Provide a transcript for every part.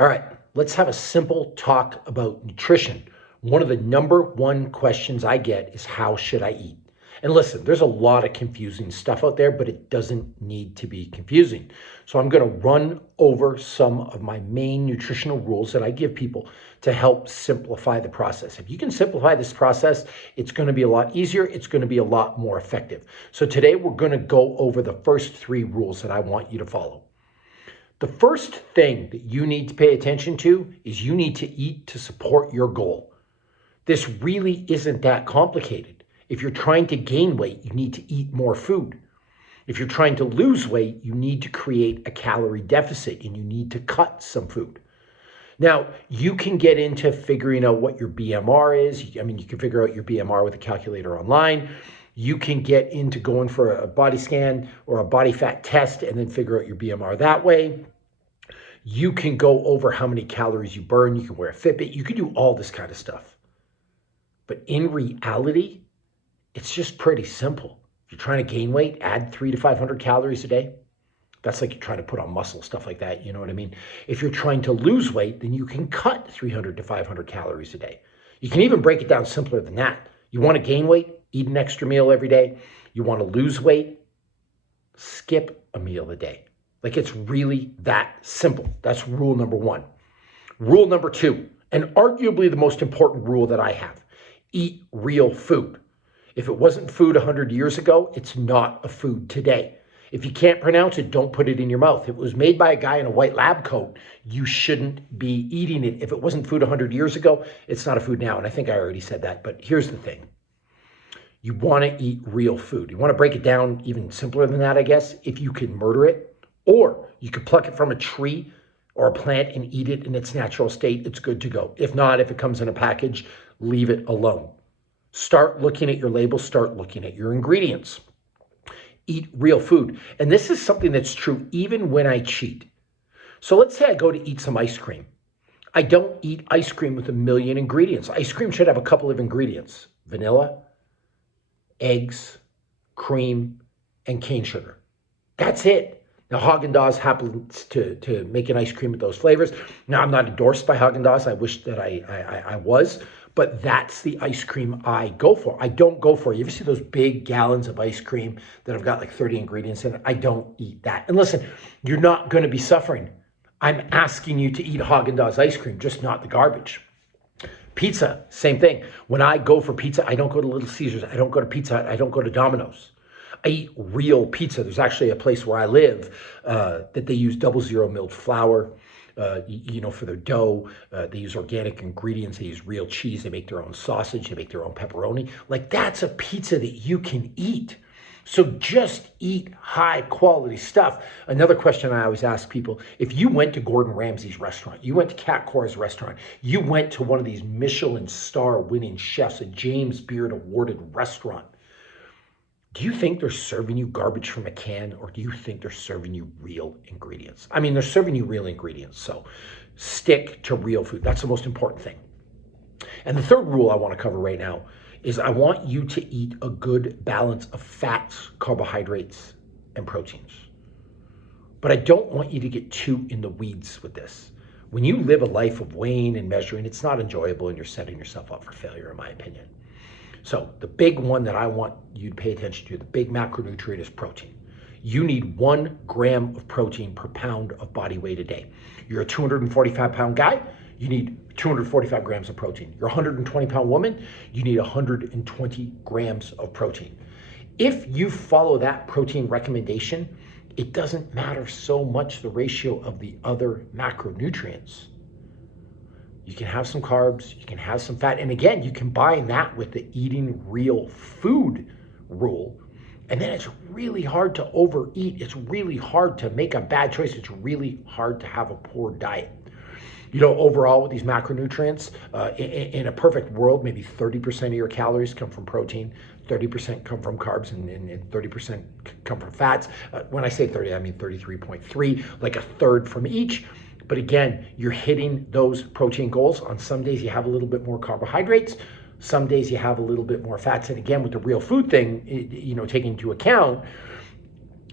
All right, let's have a simple talk about nutrition. One of the number one questions I get is how should I eat? And listen, there's a lot of confusing stuff out there, but it doesn't need to be confusing. So I'm going to run over some of my main nutritional rules that I give people to help simplify the process. If you can simplify this process, it's going to be a lot easier. It's going to be a lot more effective. So today we're going to go over the first three rules that I want you to follow. The first thing that you need to pay attention to is you need to eat to support your goal. This really isn't that complicated. If you're trying to gain weight, you need to eat more food. If you're trying to lose weight, you need to create a calorie deficit and you need to cut some food. Now, you can get into figuring out what your BMR is. I mean, you can figure out your BMR with a calculator online. You can get into going for a body scan or a body fat test and then figure out your BMR that way. You can go over how many calories you burn. You can wear a Fitbit. You can do all this kind of stuff. But in reality, it's just pretty simple. If you're trying to gain weight, add 300 to 500 calories a day. That's like you're trying to put on muscle, stuff like that. You know what I mean? If you're trying to lose weight, then you can cut 300 to 500 calories a day. You can even break it down simpler than that. You want to gain weight, eat an extra meal every day. You want to lose weight, skip a meal a day. Like it's really that simple. That's rule number one. Rule number two, and arguably the most important rule that I have, eat real food. If it wasn't food 100 years ago, it's not a food today. If you can't pronounce it, don't put it in your mouth. If it was made by a guy in a white lab coat, you shouldn't be eating it. If it wasn't food 100 years ago, it's not a food now. And I think I already said that, but here's the thing. You want to eat real food. You want to break it down even simpler than that, I guess. If you can murder it, or you could pluck it from a tree or a plant and eat it in its natural state, it's good to go. If not, if it comes in a package, leave it alone. Start looking at your label, start looking at your ingredients. Eat real food. And this is something that's true even when I cheat. So let's say I go to eat some ice cream. I don't eat ice cream with a million ingredients. Ice cream should have a couple of ingredients: vanilla, eggs, cream, and cane sugar. That's it. Now, Haagen-Dazs happens to make an ice cream with those flavors. Now, I'm not endorsed by Haagen-Dazs. I wish that I was, but that's the ice cream I go for. I don't go for, you ever see those big gallons of ice cream that have got like 30 ingredients in it? I don't eat that. And listen, you're not going to be suffering. I'm asking you to eat Haagen-Dazs ice cream, just not the garbage. Pizza, same thing. When I go for pizza, I don't go to Little Caesars. I don't go to Pizza Hut. I don't go to Domino's. I eat real pizza. There's actually a place where I live that they use 00 milled flour, for their dough. They use organic ingredients. They use real cheese. They make their own sausage. They make their own pepperoni. Like that's a pizza that you can eat. So just eat high quality stuff. Another question I always ask people, if you went to Gordon Ramsay's restaurant, you went to Kat Cora's restaurant, you went to one of these Michelin star winning chefs, a James Beard awarded restaurant, do you think they're serving you garbage from a can, or do you think they're serving you real ingredients? I mean, they're serving you real ingredients, so stick to real food. That's the most important thing. And the third rule I want to cover right now is I want you to eat a good balance of fats, carbohydrates, and proteins. But I don't want you to get too in the weeds with this. When you live a life of weighing and measuring, it's not enjoyable and you're setting yourself up for failure, in my opinion. So the big one that I want you to pay attention to, the big macronutrient, is protein. You need 1 gram of protein per pound of body weight a day. You're a 245-pound guy, you need 245 grams of protein. You're a 120-pound woman, you need 120 grams of protein. If you follow that protein recommendation, it doesn't matter so much the ratio of the other macronutrients. You can have some carbs, you can have some fat. And again, you combine that with the eating real food rule. And then it's really hard to overeat. It's really hard to make a bad choice. It's really hard to have a poor diet. Overall with these macronutrients, in a perfect world, maybe 30% of your calories come from protein, 30% come from carbs, and 30% come from fats. When I say 30, I mean 33.3, like a third from each. But again, you're hitting those protein goals. On some days you have a little bit more carbohydrates. Some days you have a little bit more fats. And again, with the real food thing, taking into account,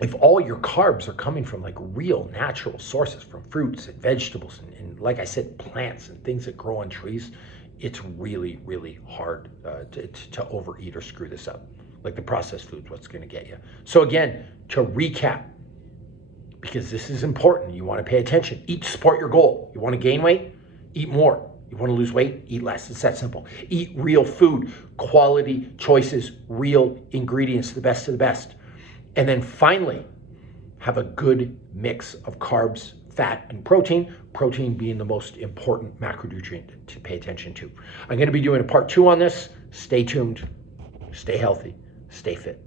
if all your carbs are coming from like real natural sources, from fruits and vegetables and like I said, plants and things that grow on trees, it's really, really hard to overeat or screw this up. Like the processed food's what's going to get you. So again, to recap, because this is important, you want to pay attention. Eat to support your goal. You want to gain weight? Eat more. You want to lose weight? Eat less. It's that simple. Eat real food, quality choices, real ingredients, the best of the best. And then finally, have a good mix of carbs, fat, and protein being the most important macronutrient to pay attention to. I'm going to be doing a part 2 on this. Stay tuned, stay healthy, stay fit.